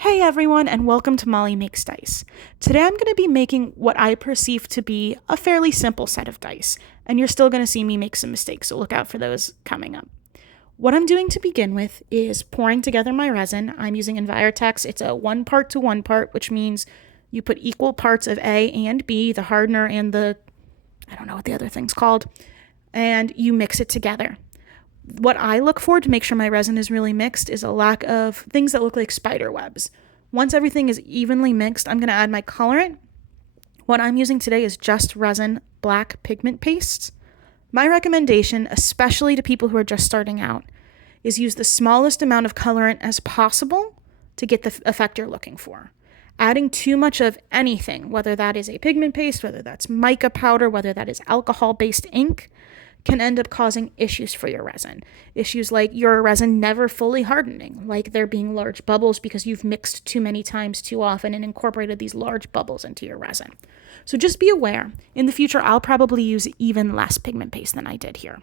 Hey everyone, and welcome to Molly Makes Dice. Today I'm going to be making what I perceive to be a fairly simple set of dice, and you're still going to see me make some mistakes, so look out for those coming up. What I'm doing to begin with is pouring together my resin. I'm using Envirotex. It's a 1 part to 1 part, which means you put equal parts of A and B, the hardener and I don't know what the other thing's called, and you mix it together. What I look for to make sure my resin is really mixed is a lack of things that look like spider webs. Once everything is evenly mixed, I'm going to add my colorant. What I'm using today is Just Resin black pigment paste. My recommendation, especially to people who are just starting out, is use the smallest amount of colorant as possible to get the effect you're looking for. Adding too much of anything, whether that is a pigment paste, whether that's mica powder, whether that is alcohol-based ink, can end up causing issues for your resin. Issues like your resin never fully hardening, like there being large bubbles because you've mixed too many times too often and incorporated these large bubbles into your resin. So just be aware. In the future, I'll probably use even less pigment paste than I did here.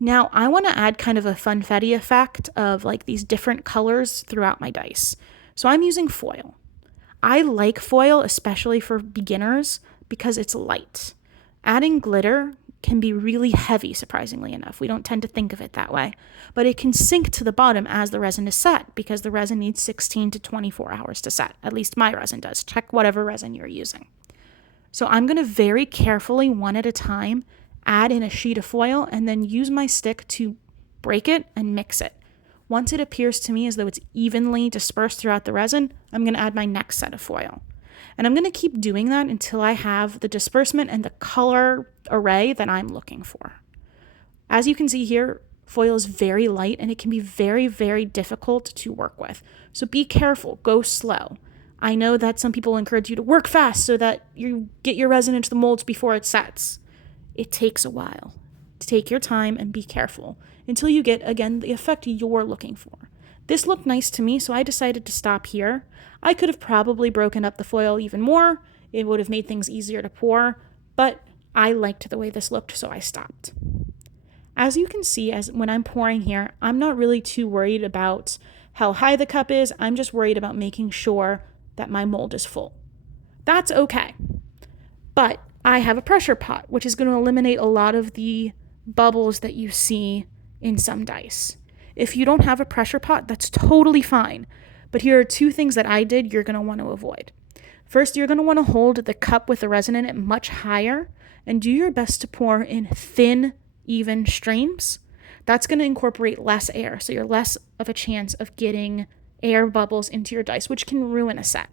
Now, I want to add kind of a funfetti effect of like these different colors throughout my dice. So I'm using foil. I like foil, especially for beginners, because it's light. Adding glitter can be really heavy, surprisingly enough. We don't tend to think of it that way. But it can sink to the bottom as the resin is set because the resin needs 16 to 24 hours to set. At least my resin does. Check whatever resin you're using. So I'm going to very carefully, one at a time, add in a sheet of foil and then use my stick to break it and mix it. Once it appears to me as though it's evenly dispersed throughout the resin, I'm going to add my next set of foil. And I'm going to keep doing that until I have the disbursement and the color array that I'm looking for. As you can see here, foil is very light and it can be very, very difficult to work with. So be careful, go slow. I know that some people encourage you to work fast so that you get your resin into the molds before it sets. It takes a while. Take your time and be careful until you get, again, the effect you're looking for. This looked nice to me, so I decided to stop here. I could have probably broken up the foil even more. It would have made things easier to pour, but I liked the way this looked, so I stopped. As you can see, when I'm pouring here, I'm not really too worried about how high the cup is. I'm just worried about making sure that my mold is full. That's okay. But I have a pressure pot, which is going to eliminate a lot of the bubbles that you see in some dice. If you don't have a pressure pot, that's totally fine. But here are two things that I did you're going to want to avoid. First, you're going to want to hold the cup with the resin in it much higher and do your best to pour in thin, even streams. That's going to incorporate less air, so you're less of a chance of getting air bubbles into your dice, which can ruin a set.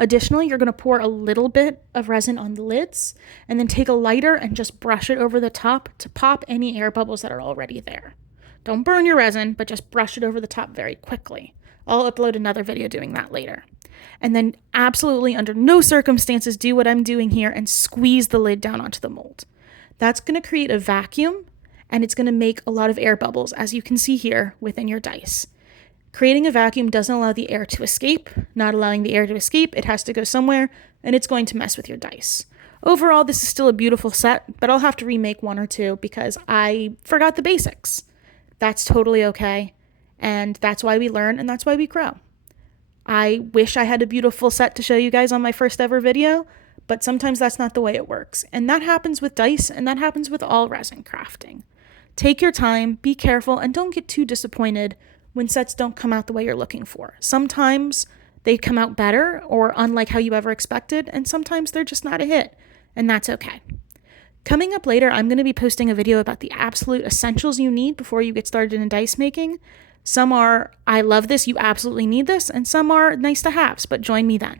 Additionally, you're going to pour a little bit of resin on the lids and then take a lighter and just brush it over the top to pop any air bubbles that are already there. Don't burn your resin, but just brush it over the top very quickly. I'll upload another video doing that later. And then absolutely under no circumstances do what I'm doing here and squeeze the lid down onto the mold. That's going to create a vacuum and it's going to make a lot of air bubbles, as you can see here within your dice. Creating a vacuum doesn't allow the air to escape. Not allowing the air to escape, it has to go somewhere and it's going to mess with your dice. Overall, this is still a beautiful set, but I'll have to remake one or two because I forgot the basics. That's totally okay, and that's why we learn, and that's why we grow. I wish I had a beautiful set to show you guys on my first ever video, but sometimes that's not the way it works, and that happens with dice, and that happens with all resin crafting. Take your time, be careful, and don't get too disappointed when sets don't come out the way you're looking for. Sometimes they come out better or unlike how you ever expected, and sometimes they're just not a hit, and that's okay. Coming up later, I'm going to be posting a video about the absolute essentials you need before you get started in dice making. Some are, I love this, you absolutely need this, and some are nice to haves, but join me then.